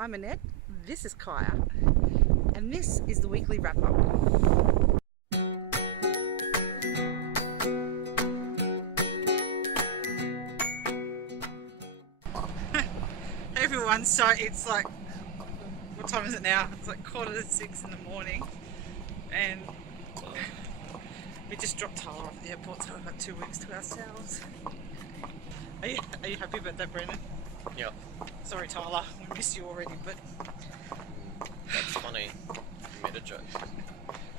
I'm Annette, this is Kaya, and this is the weekly wrap-up. Hey everyone, so it's like, what time is it now? It's like 5:45 in the morning, and we just dropped Tyler off at the airport, so we've got 2 weeks to ourselves. Are you happy about that, Brendan? Yeah. Sorry Tyler, we missed you already, but... That's funny. You made a joke.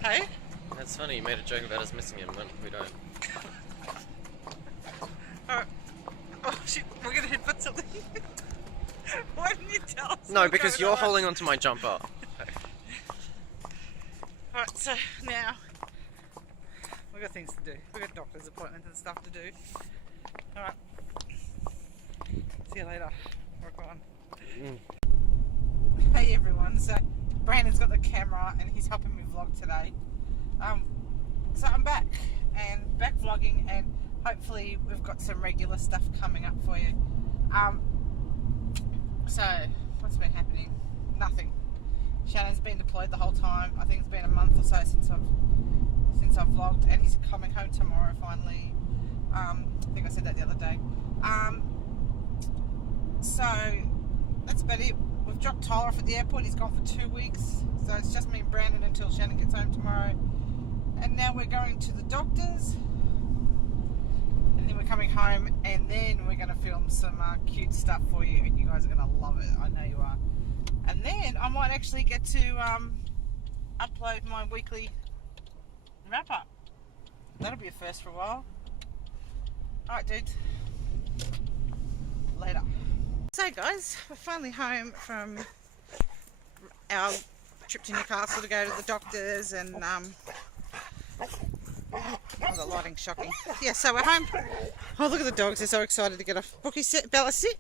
Hey? That's funny, you made a joke about us missing him when we don't. Alright. Oh shit, we're gonna headbutt something. Why didn't you tell us? No, because you're holding onto my jumper. Alright, so now we've got things to do. We've got doctor's appointments and stuff to do. Alright. See you later. We're gone. Hey everyone, so Brandon's got the camera and he's helping me vlog today. So I'm back vlogging, and hopefully we've got some regular stuff coming up for you. So what's been happening? Nothing. Shannon's been deployed the whole time. I think it's been a month or so since I've vlogged, and he's coming home tomorrow finally. I think I said that the other day. So that's about it. We've dropped Tyler off at the airport. He's gone for 2 weeks, so it's just me and Brandon until Shannon gets home tomorrow. And now we're going to the doctors, and then we're coming home, and then we're going to film some cute stuff for you, and you guys are going to love it. I know you are. And then I might actually get to upload my weekly wrap up. That'll be a first for a while. Alright dudes, later. So guys, we're finally home from our trip to Newcastle to go to the doctors, and oh, the lighting's shocking. Yeah, so we're home. Oh, look at the dogs, they're so excited to get off. Bookie, sit, Bella, sit.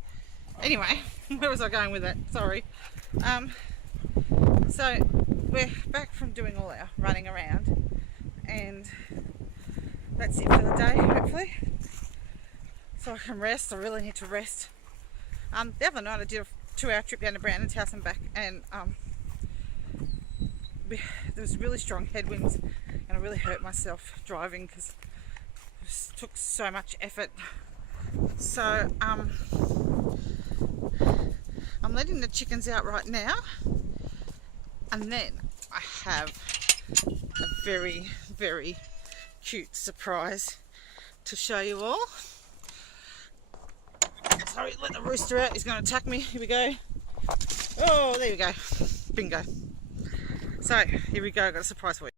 Anyway, where was I going with that? Sorry. So we're back from doing all our running around, and that's it for the day, hopefully. So I can rest. I really need to rest. The other night I did a 2-hour trip down to Brandon's house and back, and there was really strong headwinds, and I really hurt myself driving because it took so much effort. So I'm letting the chickens out right now, and then I have a very, very cute surprise to show you all. Sorry, let the rooster out, he's going to attack me. Here we go. Oh, there we go. Bingo. So, here we go, I've got a surprise for you.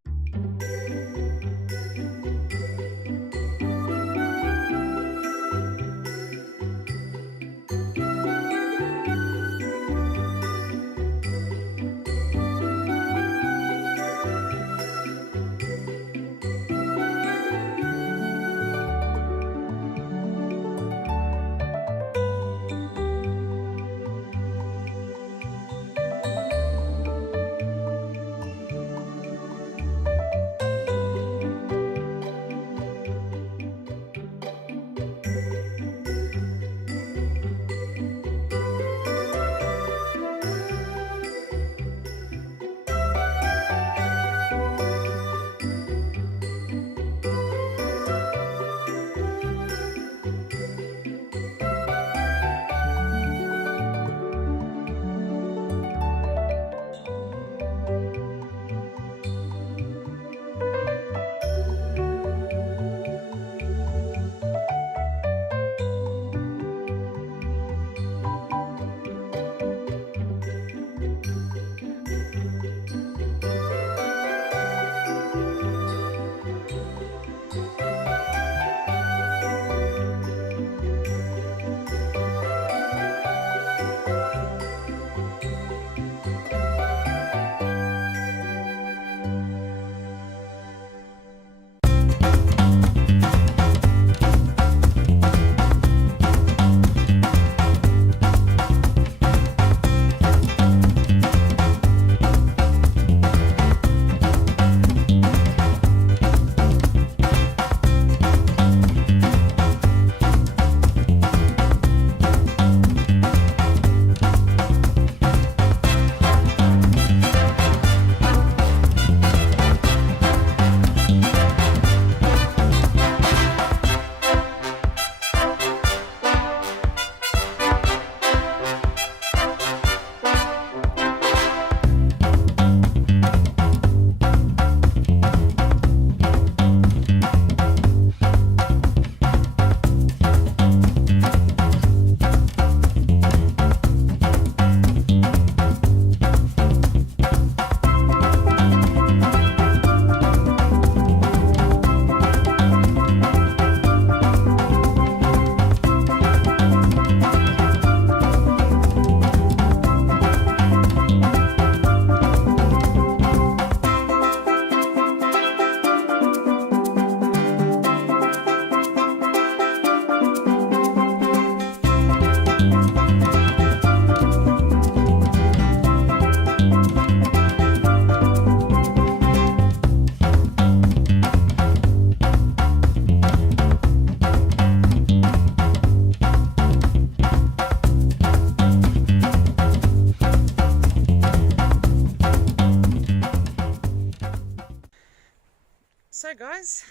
Hi guys,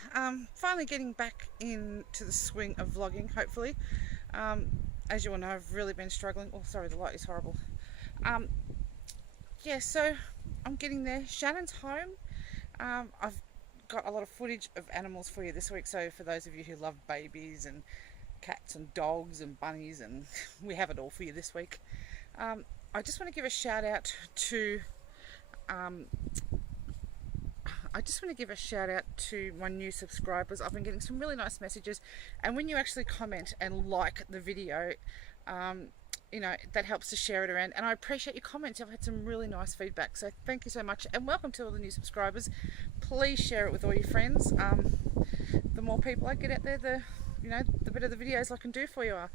finally getting back into the swing of vlogging, hopefully. As you all know, I've really been struggling. Oh, sorry, the light is horrible. Yeah, so I'm getting there. Shannon's home. I've got a lot of footage of animals for you this week, so for those of you who love babies and cats and dogs and bunnies, and we have it all for you this week. I just want to give a shout out to my new subscribers. I've been getting some really nice messages, and when you actually comment and like the video, you know, that helps to share it around, and I appreciate your comments. I've had some really nice feedback, so thank you so much, and welcome to all the new subscribers. Please share it with all your friends. The more people I get out there, the better the videos I can do for you are.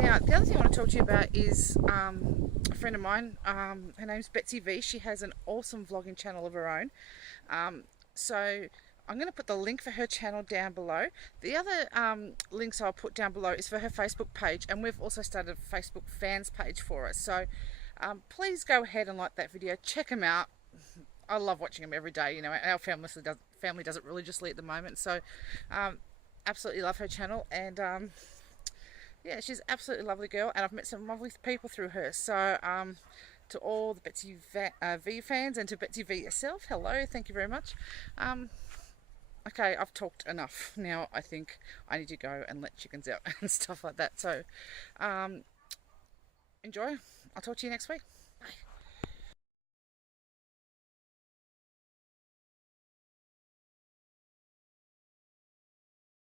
Now, the other thing I want to talk to you about is a friend of mine. Her name's Betsy V. She has an awesome vlogging channel of her own. So I'm going to put the link for her channel down below. The other links I'll put down below is for her Facebook page, and we've also started a Facebook fans page for her. So please go ahead and like that video. Check them out. I love watching them every day. You know, our family does it religiously at the moment. So absolutely love her channel, and yeah, she's an absolutely lovely girl, and I've met some lovely people through her. So to all the Betsy V fans, and to Betsy V herself, hello, thank you very much. Okay, I've talked enough. Now I think I need to go and let chickens out and stuff like that. So enjoy. I'll talk to you next week. Bye.